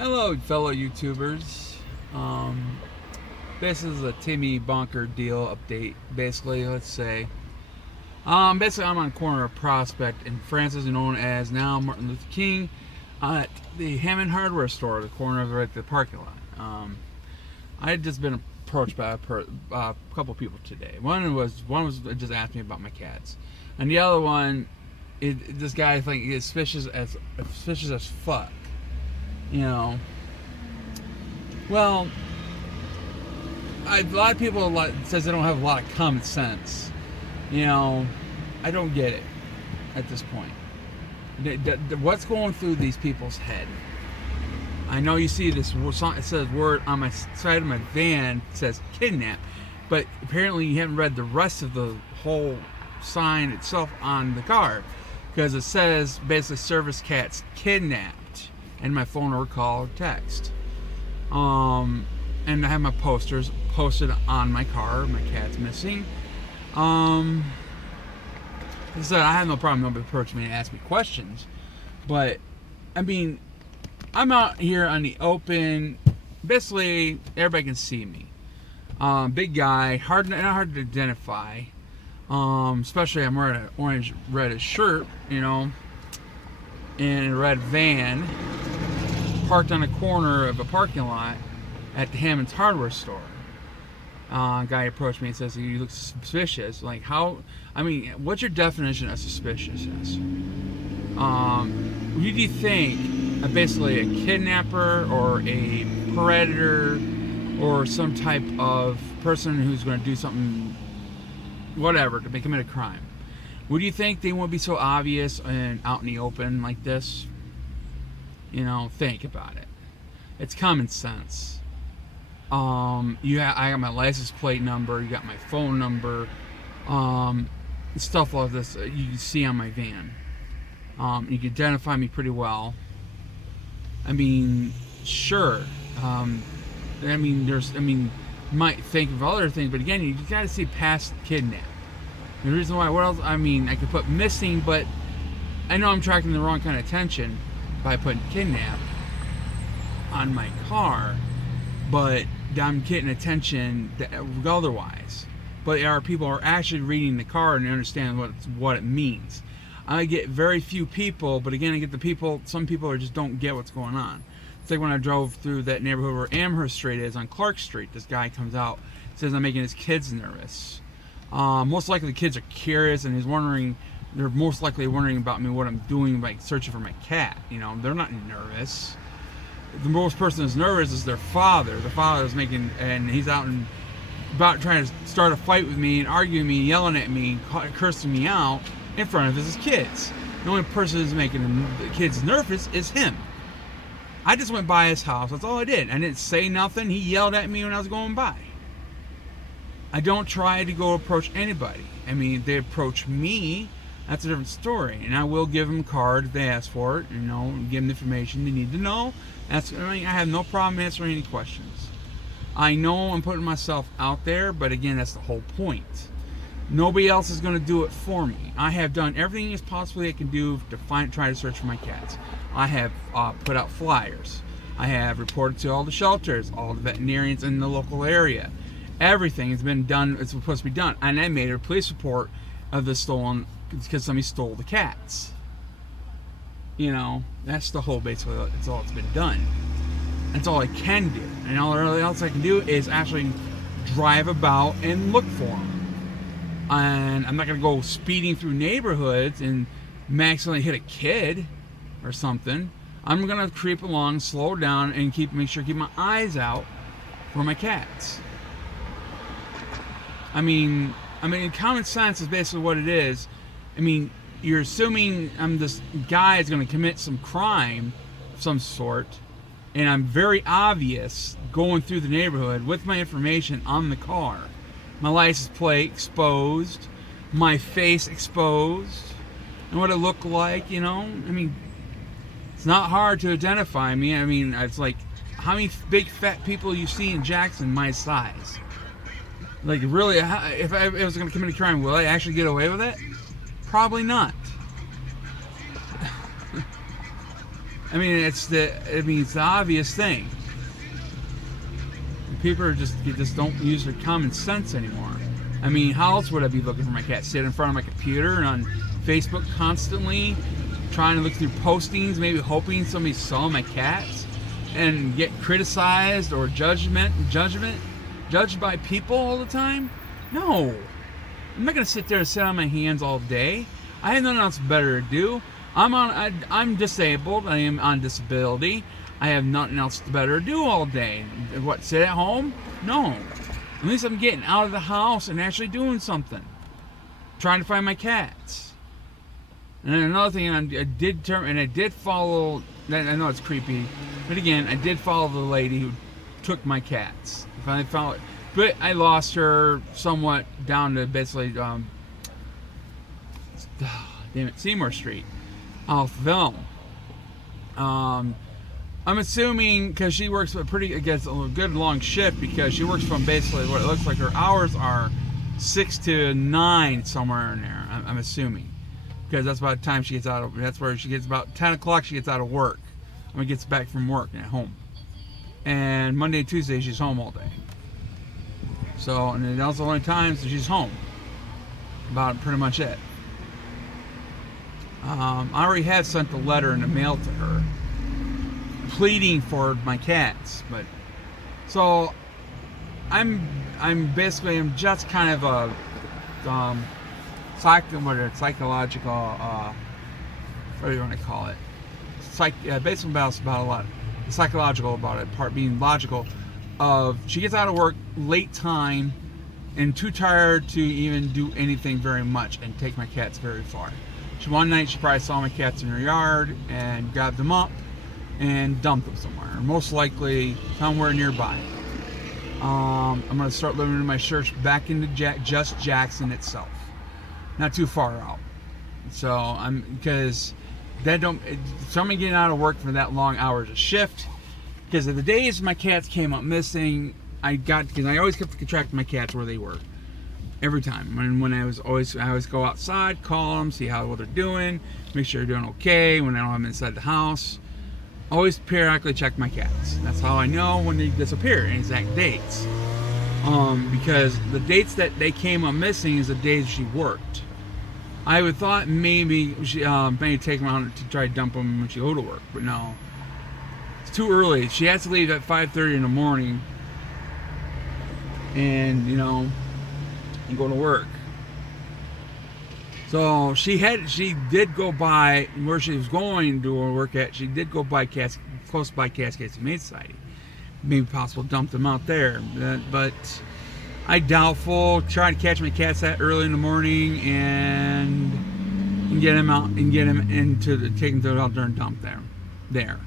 Hello, fellow YouTubers. This is a Timmy Bonker deal update. Basically, let's say. Basically, I'm on the corner of Prospect and Francis, known as now Martin Luther King, at the Hammond Hardware store, the corner of the parking lot. I had just been approached by a couple people today. One was just asked me about my cats, and the other one, this guy I think is suspicious as fuck. You know, well, a lot of people says they don't have a lot of common sense. You know, I don't get it at this point. What's going through these people's head? I know you see this. It says word on my side of my van says kidnap, but apparently you haven't read the rest of the whole sign itself on the car, because it says basically service cats kidnapped. And my phone or call or text. And I have my posters posted on my car. My cat's missing. Like I said, I have no problem nobody approaching me and asking me questions. But, I mean, I'm out here on the open. Basically, everybody can see me. Big guy, not hard to identify. Especially I'm wearing an orange reddish shirt, you know, and a red van parked on the corner of a parking lot at the Hammond's hardware store. A guy approached me and says, "You look suspicious." Like, how? I mean, what's your definition of suspiciousness? Who do you think, basically a kidnapper or a predator or some type of person who's going to do something, whatever, to commit a crime? Would you think they won't be so obvious and out in the open like this? You know, think about it. It's common sense. I got my license plate number. You got my phone number. Stuff like this you can see on my van. You can identify me pretty well. I mean, sure. You might think of other things, but again, you got to see past kidnap. The reason why, what else? I mean, I could put missing, but I know I'm tracking the wrong kind of attention by putting kidnap on my car, but I'm getting attention otherwise. But our people are actually reading the car and understand what it means. I get very few people, but again, I get the people. Some people just don't get what's going on. It's like when I drove through that neighborhood where Amherst Street is on Clark Street. This guy comes out, says I'm making his kids nervous. Most likely the kids are curious and they're most likely wondering about me, what I'm doing, like searching for my cat. You know, they're not nervous. The most person that's nervous is their father. The father is and he's out and about trying to start a fight with me and arguing with me, yelling at me, cursing me out in front of his kids. The only person who's making the kids nervous is him. I just went by his house. That's all I did. I didn't say nothing. He yelled at me when I was going by. I don't try to go approach anybody. I mean, they approach me, that's a different story. And I will give them a card if they ask for it, you know, give them the information they need to know. I have no problem answering any questions. I know I'm putting myself out there, but again, that's the whole point. Nobody else is going to do it for me. I have done everything as possibly I can do to try to search for my cats. I have put out flyers. I have reported to all the shelters, all the veterinarians in the local area. Everything has been done. It's supposed to be done, and I made a police report of the stolen because somebody stole the cats. You know, that's the whole basically. That's all that's been done. That's all I can do, and all else I can do is actually drive about and look for them. And I'm not gonna go speeding through neighborhoods and accidentally hit a kid or something. I'm gonna creep along, slow down, and make sure to keep my eyes out for my cats. I mean, common sense is basically what it is. I mean, you're assuming this guy is going to commit some crime of some sort, and I'm very obvious going through the neighborhood with my information on the car. My license plate exposed, my face exposed, and what it looked like, you know? I mean, it's not hard to identify me. I mean, it's like, how many big fat people you see in Jackson my size? Like, really, if I was going to commit a crime, will I actually get away with it? Probably not. I mean, it's the obvious thing. People you just don't use their common sense anymore. I mean, how else would I be looking for my cat? Sit in front of my computer and on Facebook constantly, trying to look through postings, maybe hoping somebody saw my cats, and get criticized or judged by people all the time? No. I'm not gonna sit there and sit on my hands all day. I have nothing else better to do. I'm disabled. I am on disability. I have nothing else better to do all day. What, sit at home? No. At least I'm getting out of the house and actually doing something. Trying to find my cats. And then another thing, I did follow, I know it's creepy, but again, I did follow the lady who took my cats. But I lost her somewhat down to basically, Seymour Street, off Elm. I'm assuming because she works a good long shift, because she works from basically what it looks like her hours are 6 to 9, somewhere in there. I'm assuming, because that's about the time she gets out of. That's where she gets about 10 o'clock. She gets out of work when gets back from work and at home. And Monday and Tuesday she's home all day. So, and that's the only times she's home. About pretty much it. I already had sent the letter in the mail to her, pleading for my cats, but so I'm just kind of a psychological what do you want to call it? Basically about a lot psychological about it. Part being logical of she gets out of work late time and too tired to even do anything very much and take my cats very far. One night she probably saw my cats in her yard and grabbed them up and dumped them somewhere, most likely somewhere nearby. I'm going to start limiting my search back into just Jackson itself, not too far out. So because somebody getting out of work for that long hours of shift, because of the days my cats came up missing, because I always kept track of my cats where they were. Every time. When I always go outside, call them, see how they're doing, make sure they're doing okay when I don't have them inside the house. Always periodically check my cats. That's how I know when they disappear, in exact dates. Because the dates that they came up missing is the days she worked. I would thought maybe she take them out to try to dump them when she go to work, but no. It's too early. She has to leave at 5:30 in the morning, and and go to work. So she did go by where she was going to work at. She did go by close by Cascades Humane Society. Maybe possible dump them out there, but I doubtful. Try to catch my cats that early in the morning and get them out and get them take them to the outdoor and dump there.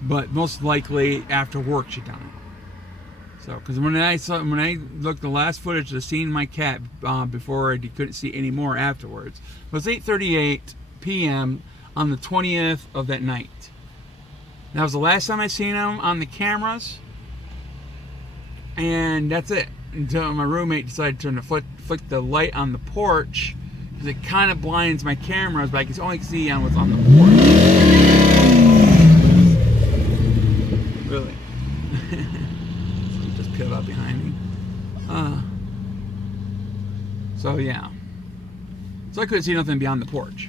But most likely after work she done it. So, because when I looked the last footage of seeing my cat before I couldn't see any more afterwards, it was 8:38 p.m. on the 20th of that night. That was the last time I seen him on the cameras, and that's it. Until my roommate decided to flick the light on the porch, because it kind of blinds my cameras, but I can only see on what's on the porch. Really. Peeled up behind me. So yeah. So I couldn't see nothing beyond the porch.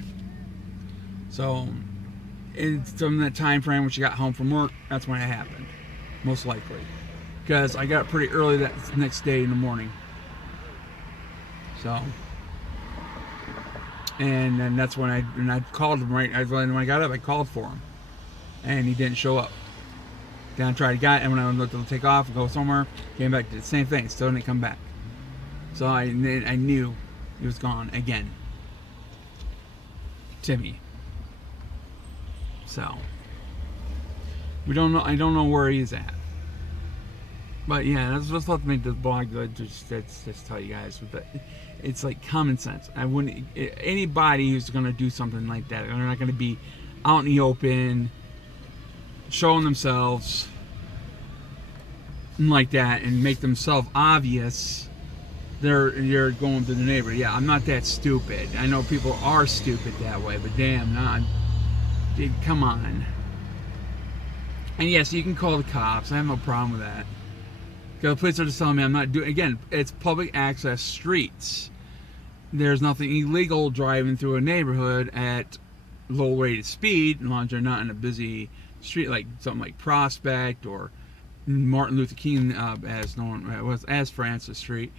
So from that time frame when she got home from work, that's when it happened. Most likely. Because I got up pretty early that next day in the morning. So, and then that's when I called him when I got up, I called for him. And he didn't show up. Then I tried again, and when I looked to take off and go somewhere, came back, did the same thing, still didn't come back. So I knew he was gone again. Timmy. So I don't know where he's at. But yeah, that's just what made this blog just tell you guys. But it's like common sense. I wouldn't anybody who's gonna do something like that, they're not gonna be out in the open showing themselves like that and make themselves obvious. They're going to the neighbor. Yeah, I'm not that stupid. I know people are stupid that way, but damn, dude, come on. And yes, you can call the cops. I have no problem with that. Because the police are just telling me I'm not doing. Again, it's public access streets. There's nothing illegal driving through a neighborhood at low rated speed, as long as you're not in a busy street like something like Prospect or Martin Luther King, as Francis Street.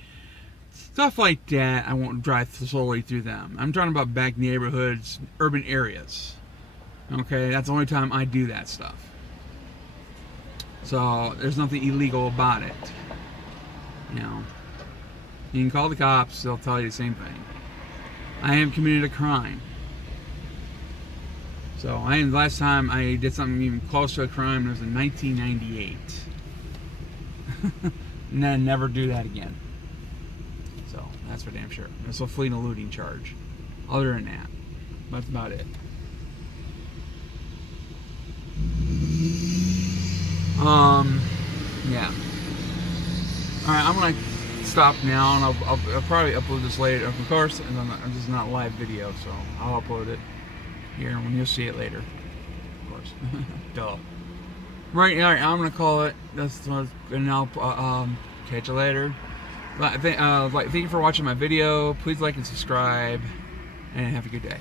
Stuff like that, I won't drive slowly through them. I'm talking about back neighborhoods, urban areas. Okay, that's the only time I do that stuff. So there's nothing illegal about it. You know, you can call the cops; they'll tell you the same thing. I haven't committed a crime. So last time I did something even close to a crime was in 1998, and then never do that again. So that's for damn sure. It's a fleeing eluding charge. Other than that, that's about it. Yeah. Alright, I'm gonna stop now, and I'll probably upload this later, of course, and this is not a live video, so I'll upload it here when you'll see it later, of course. Duh. Right, alright, I'm gonna call it. And I'll catch you later. Thank you for watching my video. Please like and subscribe, and have a good day.